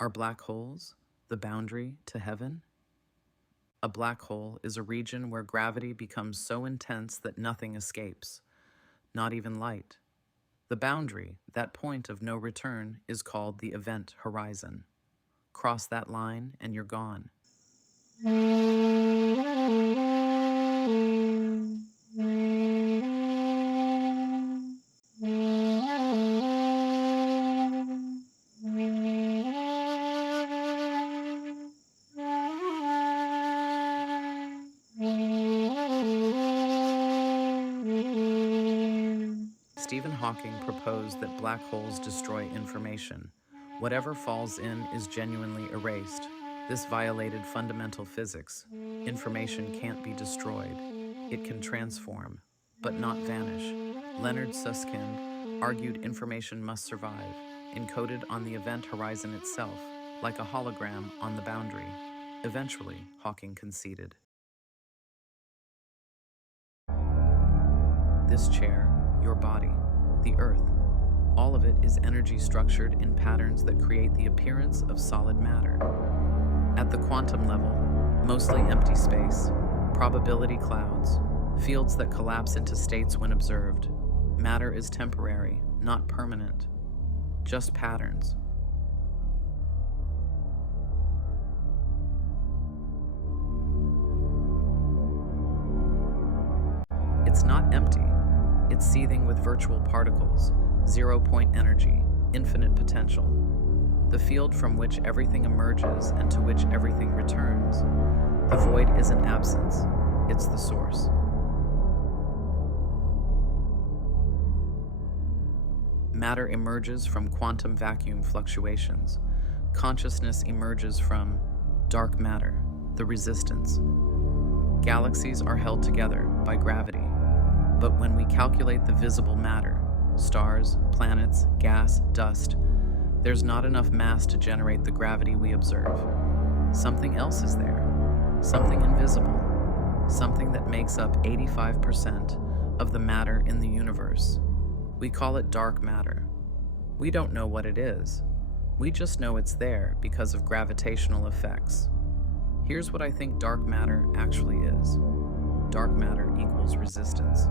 Are black holes the boundary to heaven? A black hole is a region where gravity becomes so intense that nothing escapes, not even light. The boundary, that point of no return, is called the event horizon. Cross that line and you're gone. Stephen Hawking proposed that black holes destroy information. Whatever falls in is genuinely erased. This violated fundamental physics. Information can't be destroyed. It can transform, but not vanish. Leonard Susskind argued information must survive, encoded on the event horizon itself, like a hologram on the boundary. Eventually, Hawking conceded. This chair, your body, the earth, all of it is energy structured in patterns that create the appearance of solid matter. At the quantum level, mostly empty space, probability clouds, fields that collapse into states when observed. Matter is temporary, not permanent, just patterns. It's not empty. It's seething with virtual particles, zero-point energy, infinite potential. The field from which everything emerges and to which everything returns. The void isn't absence, it's the source. Matter emerges from quantum vacuum fluctuations. Consciousness emerges from dark matter, the resistance. Galaxies are held together by gravity. But when we calculate the visible matter, stars, planets, gas, dust, there's not enough mass to generate the gravity we observe. Something else is there, something invisible, something that makes up 85% of the matter in the universe. We call it dark matter. We don't know what it is. We just know it's there because of gravitational effects. Here's what I think dark matter actually is. Dark matter equals resistance.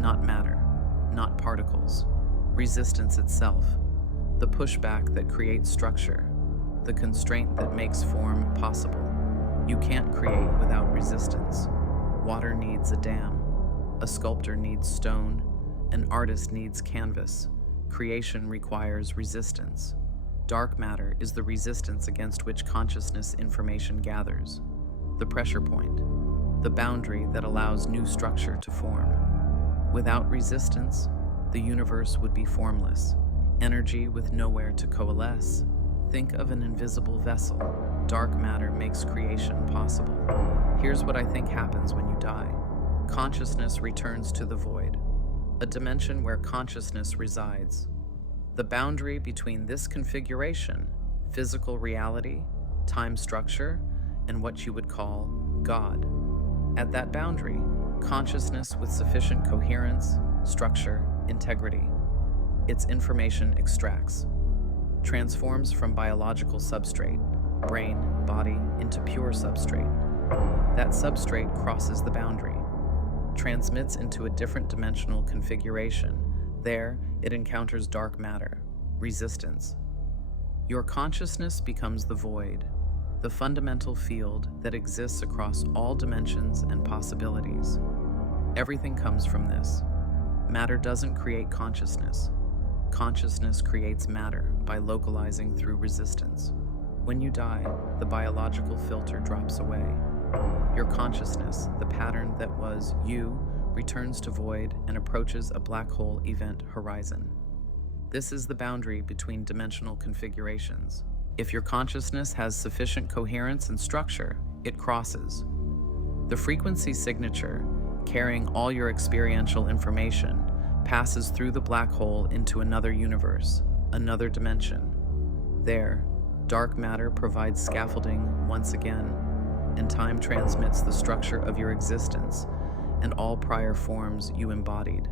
Not matter, not particles. Resistance itself. The pushback that creates structure. The constraint that makes form possible. You can't create without resistance. Water needs a dam. A sculptor needs stone. An artist needs canvas. Creation requires resistance. Dark matter is the resistance against which consciousness information gathers. The pressure point. The boundary that allows new structure to form. Without resistance, the universe would be formless, energy with nowhere to coalesce. Think of an invisible vessel. Dark matter makes creation possible. Here's what I think happens when you die. Consciousness returns to the void, a dimension where consciousness resides. The boundary between this configuration, physical reality, time structure, and what you would call God. At that boundary, consciousness with sufficient coherence, structure, integrity. Its information extracts, transforms from biological substrate, brain, body, into pure substrate. That substrate crosses the boundary, transmits into a different dimensional configuration. There, it encounters dark matter, resistance. Your consciousness becomes the void, the fundamental field that exists across all dimensions and possibilities. Everything comes from this. Matter doesn't create consciousness. Consciousness creates matter by localizing through resistance. When you die, the biological filter drops away. Your consciousness, the pattern that was you, returns to void and approaches a black hole event horizon. This is the boundary between dimensional configurations. If your consciousness has sufficient coherence and structure, it crosses. The frequency signature, carrying all your experiential information, passes through the black hole into another universe, another dimension. There, dark matter provides scaffolding once again, and time transmits the structure of your existence and all prior forms you embodied.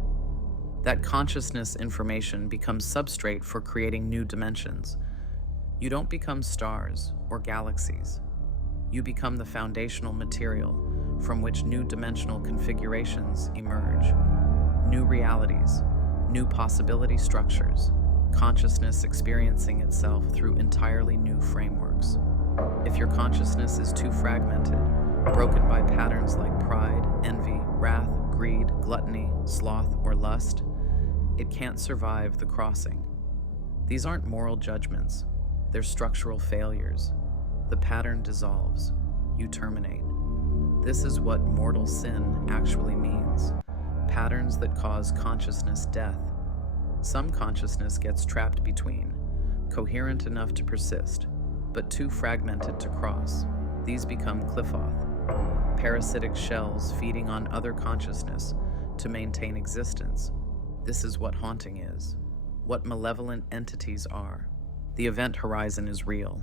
That consciousness information becomes substrate for creating new dimensions. You don't become stars or galaxies. You become the foundational material from which new dimensional configurations emerge, new realities, new possibility structures, consciousness experiencing itself through entirely new frameworks. If your consciousness is too fragmented, broken by patterns like pride, envy, wrath, greed, gluttony, sloth, or lust, it can't survive the crossing. These aren't moral judgments, they're structural failures. The pattern dissolves, you terminate. This is what mortal sin actually means. Patterns that cause consciousness death. Some consciousness gets trapped between, coherent enough to persist, but too fragmented to cross. These become Qliphoth, parasitic shells feeding on other consciousness to maintain existence. This is what haunting is, what malevolent entities are. The event horizon is real.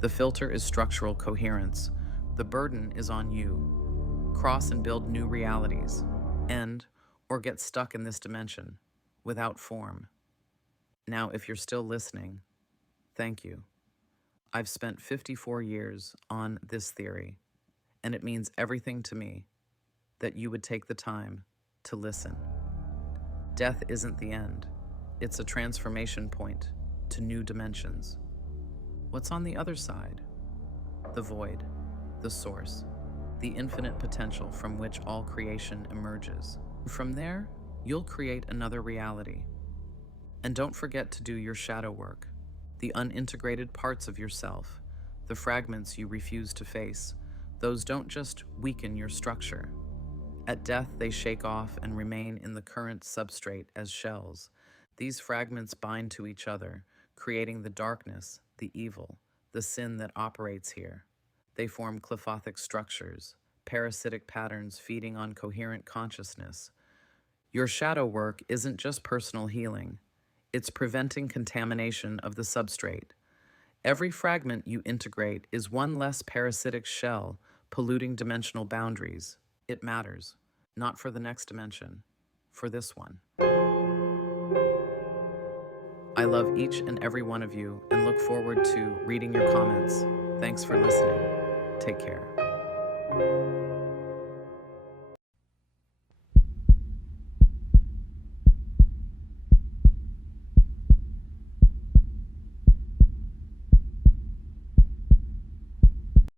The filter is structural coherence. The burden is on you. Cross and build new realities. End or get stuck in this dimension, without form. Now, if you're still listening, thank you. I've spent 54 years on this theory, and it means everything to me that you would take the time to listen. Death isn't the end. It's a transformation point to new dimensions. What's on the other side? The void, the source, the infinite potential from which all creation emerges. From there, you'll create another reality. And don't forget to do your shadow work, the unintegrated parts of yourself, the fragments you refuse to face. Those don't just weaken your structure. At death, they shake off and remain in the current substrate as shells. These fragments bind to each other, creating the darkness, the evil, the sin that operates here. They form Qliphothic structures, parasitic patterns feeding on coherent consciousness. Your shadow work isn't just personal healing. It's preventing contamination of the substrate. Every fragment you integrate is one less parasitic shell polluting dimensional boundaries. It matters, not for the next dimension, for this one. I love each and every one of you and look forward to reading your comments. Thanks for listening. Take care.